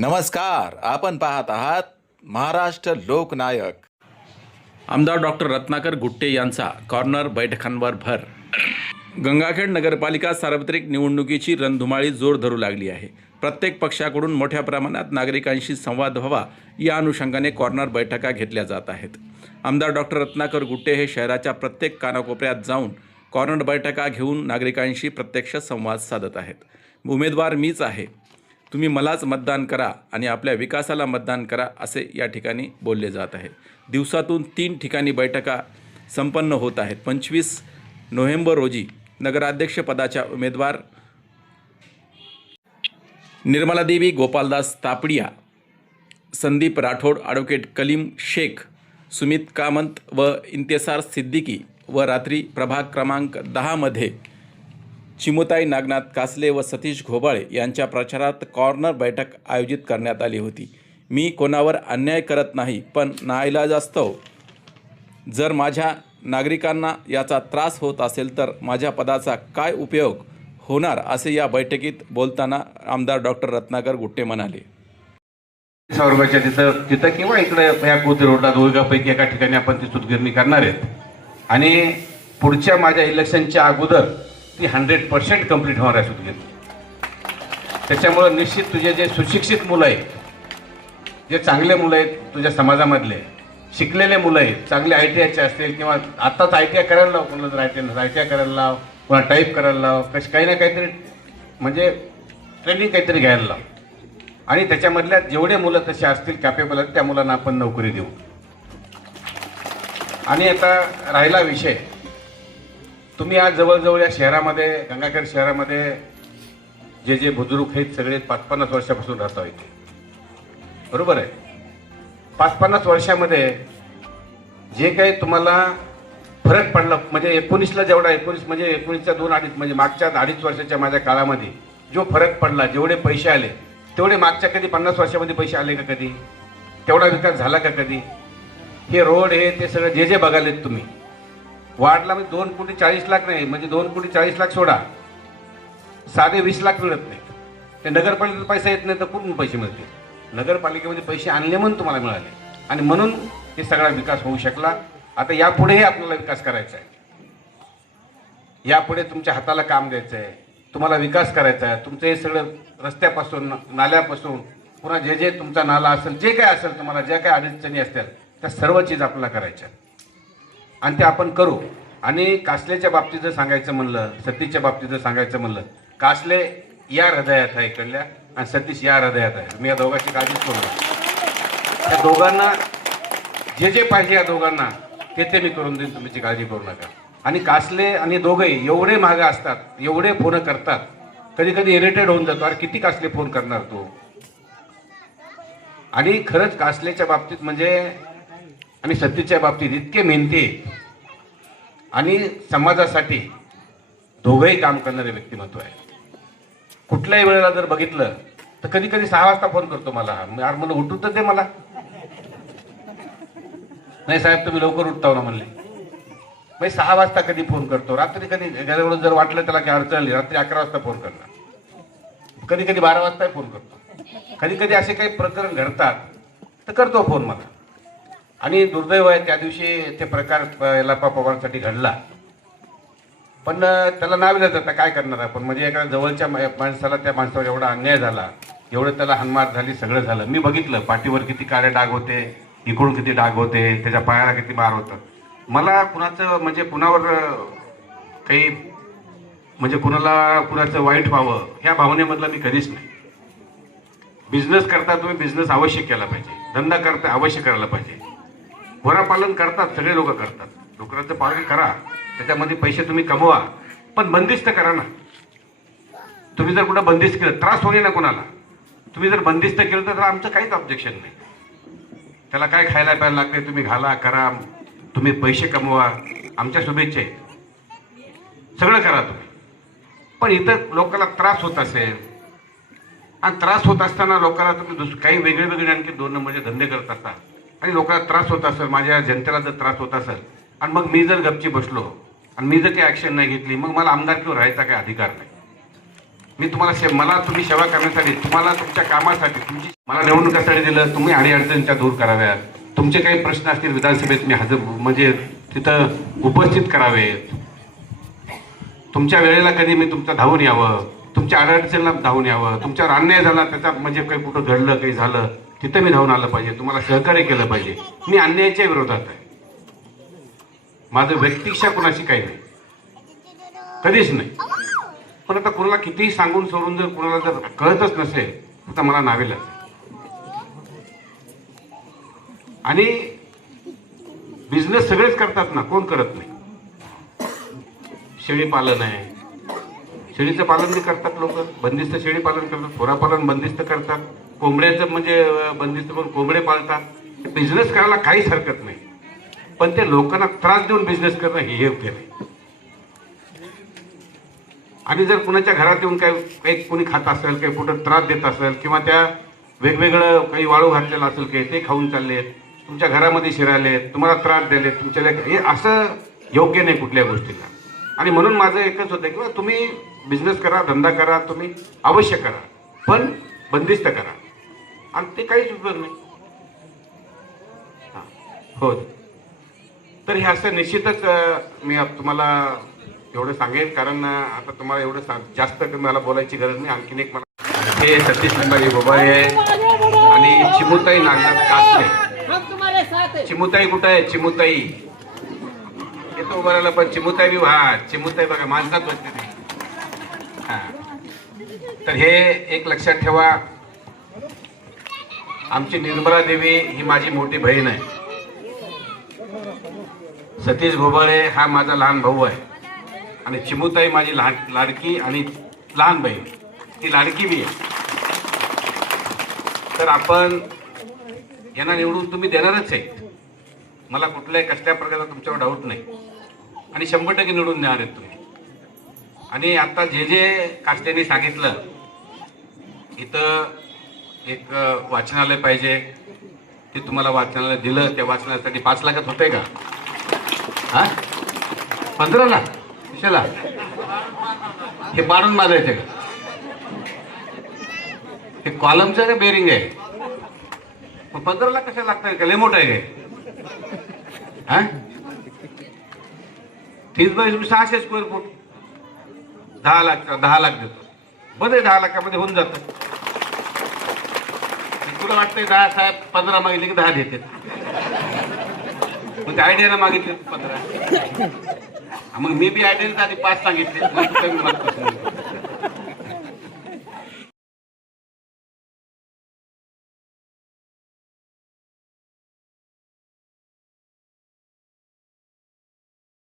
नमस्कार आपण पाहत आहात महाराष्ट्र लोकनायक. आमदार डॉक्टर रत्नाकर गुट्टे यांचा कॉर्नर बैठकांवर भर. गंगाखेड नगरपालिका सार्वत्रिक निवडणुकीची रणधुमाळी जोर धरू लागली आहे. प्रत्येक पक्षाकडून मोठ्या प्रमाणात नागरिकांशी संवाद व्हावा या अनुषंगाने कॉर्नर बैठका घेतल्या जात आहेत. आमदार डॉक्टर रत्नाकर गुट्टे हे शहराच्या प्रत्येक कानाकोपऱ्यात जाऊन कॉर्नर बैठका घेऊन नागरिकांशी प्रत्यक्ष संवाद साधत आहेत. उमेदवार मीच आहे. तुम्ही मलाच मतदान करा आणि आपल्या विकासाला मतदान करा असे या ठिकाणी बोलले जात आहे. दिवसातून तीन ठिकाणी बैठका संपन्न होत आहेत. पंचवीस नोव्हेंबर रोजी नगराध्यक्षपदाच्या उमेदवार निर्मलादेवी गोपालदास तापडिया संदीप राठोड ॲडव्होकेट कलीम शेख सुमित कामंत व इंतेसार सिद्दीकी व रात्री प्रभाग क्रमांक दहामध्ये चिमुताई नागनाथ कासले व सतीश घोबाळे यांच्या प्रचारात कॉर्नर बैठक आयोजित करण्यात आली होती. मी कोणावर अन्याय करत नाही पण नाईलाजास्तव जर माझ्या नागरिकांना याचा त्रास होत असेल तर माझ्या पदाचा काय उपयोग होणार असे या बैठकीत बोलताना आमदार डॉक्टर रत्नाकर गुट्टे म्हणाले. सौरभाच्या तिथं तिथं किंवा इकडे या कोथी रोडला दोघापैकी एका ठिकाणी आपण ती सुतगिरणी करणार आहेत. आणि पुढच्या माझ्या इलेक्शनच्या अगोदर ती हंड्रेड पर्सेंट कंप्लीट होणार आहे सुतगिरणी त्याच्यामुळं निश्चित तुझे जे सुशिक्षित मुलं आहेत जे चांगले मुलं आहेत तुझ्या समाजामधले शिकलेले मुलं आहेत चांगले आय टी आयचे असतील किंवा आत्ताच आय टी आय करायला लाव कोणाला जर I T I I T I करायला लाव कोणा टाईप करायला लाव कशी काही ना काहीतरी म्हणजे ट्रेनिंग काहीतरी घ्यायला लाव. आणि त्याच्यामधल्या जेवढे मुलं तसे असतील कॅपेबल आहेत त्या मुलांना आपण नोकरी देऊ. आणि आता राहिला विषय. तुम्ही आज जवळजवळ या शहरामध्ये गंगाखेड शहरामध्ये जे जे बुजुर्ग आहेत सगळे पाच पन्नास वर्षापासून राहता इथे. बरोबर आहे? पाच पन्नास वर्षामध्ये जे काही तुम्हाला फरक पडला म्हणजे एकोणीसला जेवढा एकोणीस म्हणजे एकोणीसच्या दोन अडीच म्हणजे मागच्या अडीच वर्षाच्या माझ्या काळामध्ये जो फरक पडला जेवढे पैसे आले तेवढे मागच्या कधी पन्नास वर्षामध्ये पैसे आले का कधी? तेवढा विकास झाला का कधी? हे रोड हे ते सगळं जे जे बघालेत तुम्ही वाढला म्हणजे दोन कोटी चाळीस लाख नाही म्हणजे दोन कोटी चाळीस लाख सोडा. साधे वीस लाख मिळत नाही. ते नगरपालिकेत पैसा येत नाही तर कुठून पैसे मिळतील? नगरपालिकेमध्ये पैसे आणले म्हणून तुम्हाला मिळाले. आणि म्हणून हे सगळा विकास होऊ शकला. आता यापुढेही आपल्याला विकास करायचा आहे. यापुढे तुमच्या हाताला काम द्यायचं आहे. तुम्हाला विकास करायचा आहे. तुमचं हे सगळं रस्त्यापासून नाल्यापासून पुन्हा जे जे तुमचा नाला असेल जे काय असेल तुम्हाला ज्या काय अडचणी असतील त्या सर्व चीज आपल्याला करायच्या आणि ते आपण करू. आणि कासलेच्या बाबतीत जर सांगायचं म्हणलं सतीशच्या बाबतीत जर सांगायचं म्हणलं कासले या हृदयात आहे इकडल्या आणि सतीश या हृदयात आहे. मी या दोघांची काळजीच करू नका. त्या दोघांना जे जे पाहिजे या दोघांना ते ते मी करून देईन तुमची काळजी करू नका. आणि कासले आणि दोघंही एवढे मागे असतात एवढे फोन करतात कधी कधी इरिटेड होऊन जातो अरे किती कासले फोन करणार तू? आणि खरंच कासलेच्या बाबतीत म्हणजे आणि सत्तेच्या बाबतीत इतके मेहनती आणि समाजासाठी दोघंही काम करणारे व्यक्तिमत्व आहे. कुठल्याही वेळेला जर बघितलं तर कधी कधी सहा वाजता फोन करतो मला. यार मला उठून तर दे मला. नाही साहेब तुम्ही लवकर उठताव ना म्हणले. म्हणजे सहा वाजता कधी फोन करतो? रात्री कधी घरावरून जर वाटलं त्याला की अडचण आली रात्री अकरा वाजता फोन करणार. कधी कधी बारा वाजताही फोन करतो. कधी कधी असे काही प्रकरण घडतात तर करतो फोन मला. आणि दुर्दैव आहे त्या दिवशी ते प्रकार अ, यल्लाप्पा पवारांसाठी घडला. पण त्याला नाव देत आता काय करणार आपण? म्हणजे एका जवळच्या माणसाला त्या माणसावर एवढा अन्याय झाला एवढं त्याला हनमार झाली सगळं झालं. मी बघितलं पाठीवर किती काळे डाग होते इकडून किती डाग होते त्याच्या पायाला किती मार होतं. मला कुणाचं म्हणजे कुणावर काही म्हणजे कुणाला कुणाचं वाईट व्हावं ह्या भावनेमधला मी कधीच नाही. बिझनेस करता तुम्ही बिझनेस अवश्य केला पाहिजे. धंदा करता अवश्य करायला पाहिजे. वरापालन करतात सगळे लोक करतात. डुकराचं पालन करा त्याच्यामध्ये पैसे तुम्ही कमवा. पण बंदिस्त करा ना. तुम्ही जर कुठं बंदिस्त केलं त्रास होणे ना कोणाला. तुम्ही जर बंदिस्त केलं तर आमचं काहीच ऑब्जेक्शन नाही. त्याला काय खायला प्यायला लागते तुम्ही घाला करा. तुम्ही पैसे कमवा. आमच्या शुभेच्छा आहेत. सगळं करा तुम्ही. पण इथं लोकांना त्रास होत असेल आणि त्रास होत असताना लोकांना तुम्ही दुस काही वेगळे वेगळे आणखी दोन नंबरचे धंदे करत असता आणि लोकांना त्रास होत असेल माझ्या जनतेला जर त्रास होत असेल आणि मग मी जर गपची बसलो आणि मी जर काही ॲक्शन नाही घेतली मग मला आमदार किंवा राहायचा काही अधिकार नाही. मी तुम्हाला से मला तुम्ही सेवा करण्यासाठी तुम्हाला तुमच्या कामासाठी तुमची मला निवडणुकासाठी दिलं तुम्ही अडीअडचणीच्या दूर कराव्यात. तुमचे काही प्रश्न असतील विधानसभेत मी हजर म्हणजे तिथं उपस्थित करावेत तुमच्या वेळेला कधी मी तुमचं धावून यावं? तुमच्या अडचणीला धावून यावं? तुमच्यावर अन्याय झाला त्याचा म्हणजे काही कुठं घडलं काही झालं? तिथं मी धावून आलं पाहिजे तुम्हाला सहकार्य केलं पाहिजे. मी अन्यायाच्या विरोधात आहे. माझं व्यक्तिक्षा कुणाशी काही नाही. कधीच नाही. पण आता कुणाला कितीही सांगून सोडून जर कुणाला जर कळतच नसेल तर मला नावेल आणि बिझनेस सगळेच करतात ना कोण करत नाही? शेळी पालन आहे. शेळीचं पालन बी करतात लोक. बंदिस्त शेळी पालन करतात खोरापालन बंदिस्त करतात. कोंबड्याचं म्हणजे बंदिस्त करून कोंबडे पाळतात. बिझनेस करायला काहीच हरकत नाही. पण ते लोकांना त्रास देऊन बिझनेस करणं हे योग्य नाही. आणि जर कुणाच्या घरात येऊन काही काही कोणी खात असेल काही कुठं त्रास देत असेल किंवा त्या वेगवेगळं काही वाळू घातलेलं असेल काही ते खाऊन चाललेत तुमच्या घरामध्ये शिरालेत तुम्हाला त्रास दिलेत तुमच्या हे असं योग्य नाही कुठल्या गोष्टीला. आणि म्हणून माझं एकच होतं किंवा तुम्ही बिझनेस करा धंदा करा तुम्ही अवश्य करा. पण बंदिस्त करा. आणि ते काहीच उपयोग नाही. हां. हो. तर हे असं निश्चितच मी तुम्हाला एवढं सांगेन कारण आता तुम्हाला एवढं सांग जास्त मला बोलायची गरज नाही. आणखीन एक मला हे सतीश लिंबाजी बोबाळे आहे आणि चिमुताई नागनाथ कासले. चिमुताई कुठं आहे? चिमुताई. येतो उभं राहिला पण चिमुताई बी हा चिमुताई बघा माणसात बसते ती हा. तर हे एक लक्षात ठेवा. आमची निर्मला देवी ही माझी मोठी बहीण आहे. सतीश घोबाळे हा माझा लहान भाऊ आहे. आणि चिमुताई माझी लहान लाडकी आणि लहान बहीण. ती लाडकी मी आहे. तर आपण यांना निवडून तुम्ही देणारच आहे. मला कुठल्याही कसल्या प्रकारचा तुमच्यावर डाऊट नाही. आणि शंभर टक्के निवडून देणार आहेत तुम्ही. आणि आता जे जे कास्त्यांनी सांगितलं इथं एक वाचनालय पाहिजे. ते तुम्हाला वाचनालय दिलं त्या वाचनासाठी पाच लाखात होतंय का? हा? पंधरा लाख कशाला? हे मारून बांधायचं का? हे कॉलमचं का बेरिंग आहे? मग पंधरा लाख कशा लागतात का? लेमोट मोठं आहे काय हा? तीस बाय सहाशे स्क्वेअर फूट दहा लाख दहा लाख देतो. बरं आहे, दहा लाखामध्ये होऊन जातं. तुला वाटतंय दहा साहेब पंधरा मागितले की दहा देते मग ते आयडियाला मागितले पंधरा. मग मी बी आयडियाने आधी पाच सांगितले. मग